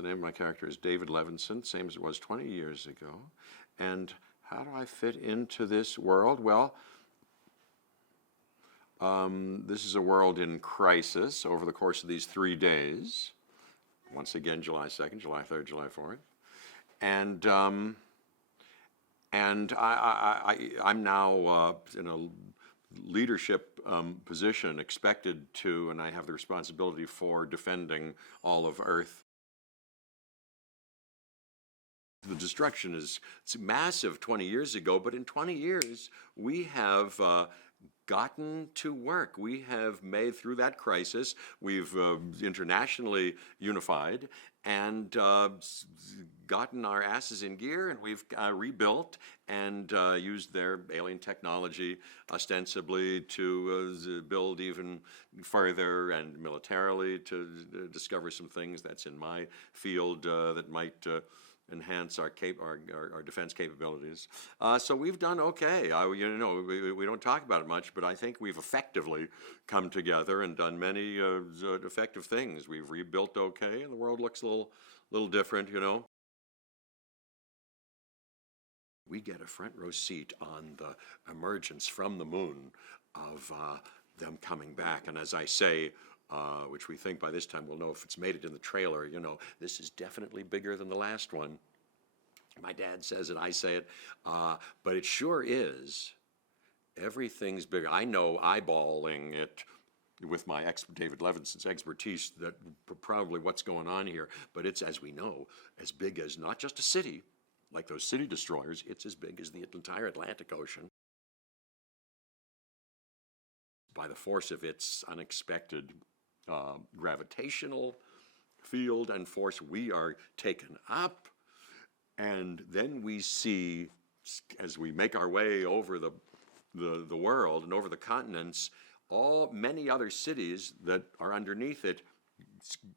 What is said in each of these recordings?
The name of my character is David Levinson, same as it was 20 years ago. And how do I fit into this world? Well, this is a world in crisis over the course of these 3 days. Once again, July 2nd, July 3rd, July 4th. And I'm now in a leadership position, expected to, and I have the responsibility for defending all of Earth. The destruction it's massive 20 years ago, but in 20 years we have gotten to work. We have made through that crisis. We've internationally unified and gotten our asses in gear, and we've rebuilt and used their alien technology ostensibly to build even further and militarily to discover some things that's in my field that might enhance our defense capabilities. So we've done okay. We don't talk about it much, but I think we've effectively come together and done many effective things. We've rebuilt okay, and the world looks a little different, you know. We get a front row seat on the emergence from the moon of them coming back. And as I say, which we think by this time we'll know if it's made it in the trailer, you know, this is definitely bigger than the last one. My dad says it, I say it, but it sure is. Everything's bigger. I know eyeballing it with my David Levinson's expertise that probably what's going on here, but it's, as we know, as big as not just a city, like those city destroyers, it's as big as the entire Atlantic Ocean. By the force of its unexpected gravitational field and force, we are taken up, and then we see, as we make our way over the world and over the continents, many other cities that are underneath it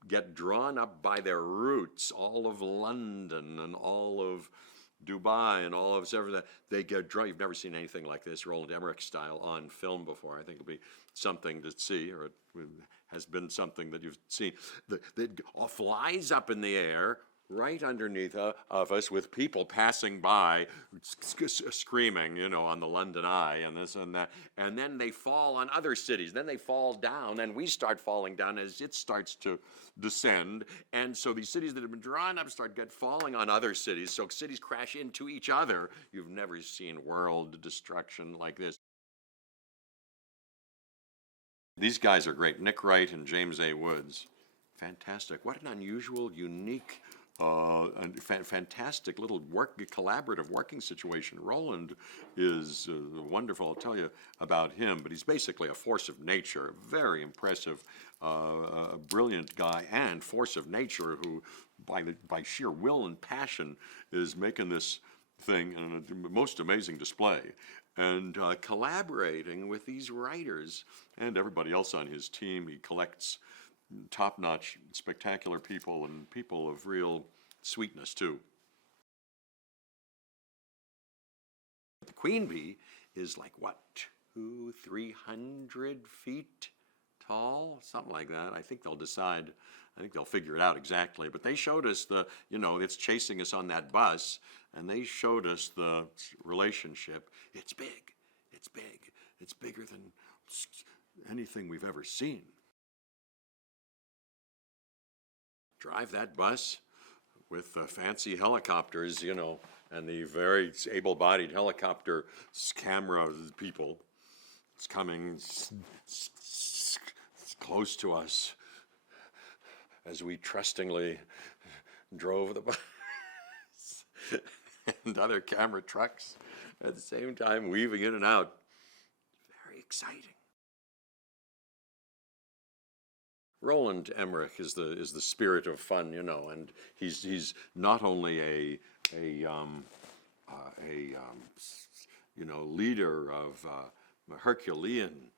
get drawn up by their roots. All of London and all of Dubai and all of everything, they get drawn. You've never seen anything like this, Roland Emmerich style, on film before. I think it'll be something to see, or it has been something that you've seen. That all flies up in the air right underneath of us, with people passing by screaming, you know, on the London Eye and this and that, and then they fall on other cities, then they fall down, and we start falling down as it starts to descend, and so these cities that have been drawn up start falling on other cities, so cities crash into each other. You've never seen world destruction like this. These guys are great, Nick Wright and James A. Woods. Fantastic. What an unusual, unique, and fantastic little collaborative working situation. Roland is wonderful. I'll tell you about him, but he's basically a force of nature, a very impressive, brilliant guy, and force of nature who, by sheer will and passion, is making this thing a most amazing display. And collaborating with these writers and everybody else on his team, he collects top-notch, spectacular people, and people of real sweetness, too. The queen bee is like, what, 200-300 feet tall? Something like that. I think they'll decide. I think they'll figure it out exactly. But they showed us it's chasing us on that bus, and they showed us the relationship. It's big. It's big. It's bigger than anything we've ever seen. Drive that bus with fancy helicopters, you know, and the very able-bodied helicopter camera people. It's coming close to us as we trustingly drove the bus and other camera trucks at the same time weaving in and out. Very exciting. Roland Emmerich is the spirit of fun, you know, and he's not only a leader of Herculean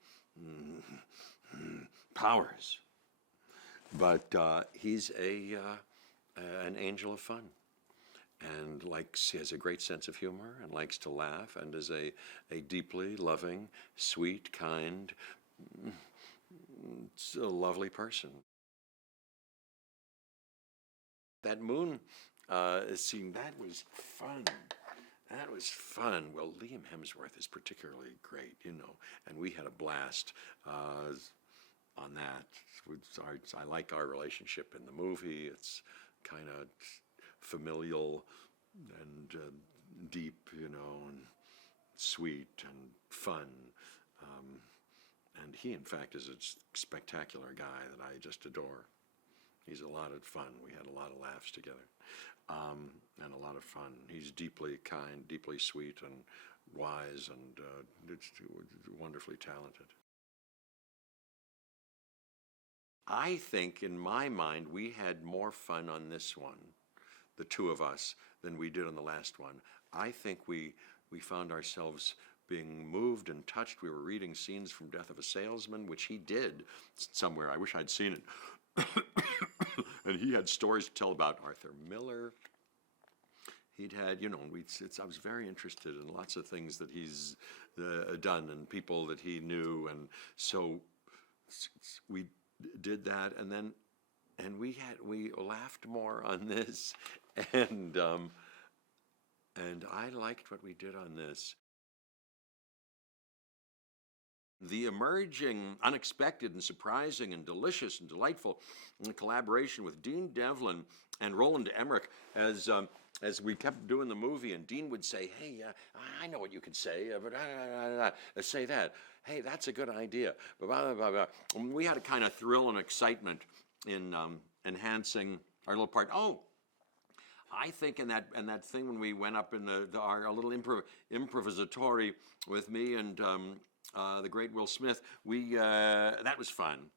powers, but he's an angel of fun, and he has a great sense of humor and likes to laugh, and is a deeply loving, sweet, kind, a lovely person. that moon scene, that was fun. That was fun. Well, Liam Hemsworth is particularly great, you know, and we had a blast on that. I like our relationship in the movie. It's kind of familial and deep, you know, and sweet and fun. And he, in fact, is a spectacular guy that I just adore. He's a lot of fun. We had a lot of laughs together, and a lot of fun. He's deeply kind, deeply sweet, and wise, and it's wonderfully talented. I think, in my mind, we had more fun on this one, the two of us, than we did on the last one. I think we found ourselves being moved and touched. We were reading scenes from Death of a Salesman, which he did somewhere. I wish I'd seen it. And he had stories to tell about Arthur Miller. He'd had, you know, I was very interested in lots of things that he's done and people that he knew. And so we did that, and we laughed more on this, and I liked what we did on this. The emerging, unexpected, and surprising, and delicious, and delightful collaboration with Dean Devlin and Roland Emmerich as we kept doing the movie, and Dean would say, "Hey, I know what you could say, but say that. Hey, that's a good idea." Blah, blah, blah, blah. And we had a kind of thrill and excitement in enhancing our little part. Oh, I think in that thing when we went up in our little improvisatory with me and the great Will Smith, that was fun.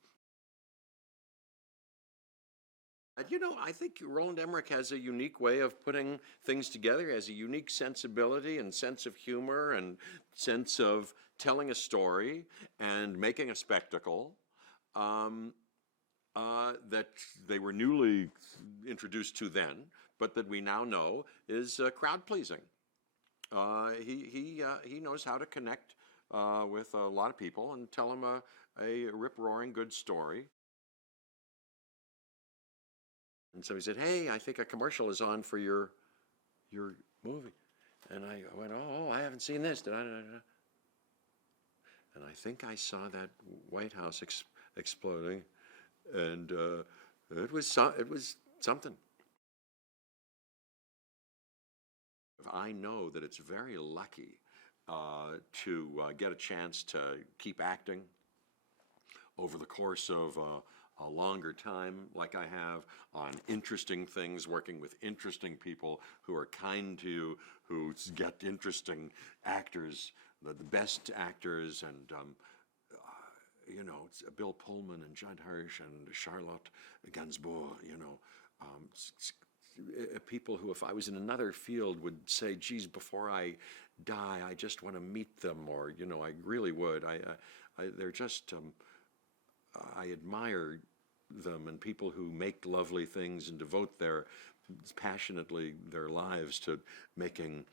You know, I think Roland Emmerich has a unique way of putting things together, has a unique sensibility and sense of humor and sense of telling a story and making a spectacle that they were newly introduced to then, but that we now know is crowd pleasing. He knows how to connect with a lot of people and tell them a rip-roaring good story. And so he said, "Hey, I think a commercial is on for your movie." And I went, "Oh, I haven't seen this." And I think I saw that White House exploding, and it was something. I know that it's very lucky to get a chance to keep acting over the course of a longer time, like I have, on interesting things, working with interesting people who are kind to you, who get interesting actors, the best actors, and you know, it's Bill Pullman and Judd Hirsch and Charlotte Gainsbourg, you know, people who, if I was in another field, would say, "Geez, before I die, I just want to meet them," or, you know, I really would. They're just, I admire them, and people who make lovely things and devote passionately their lives to making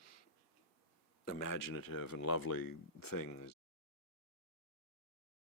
imaginative and lovely things.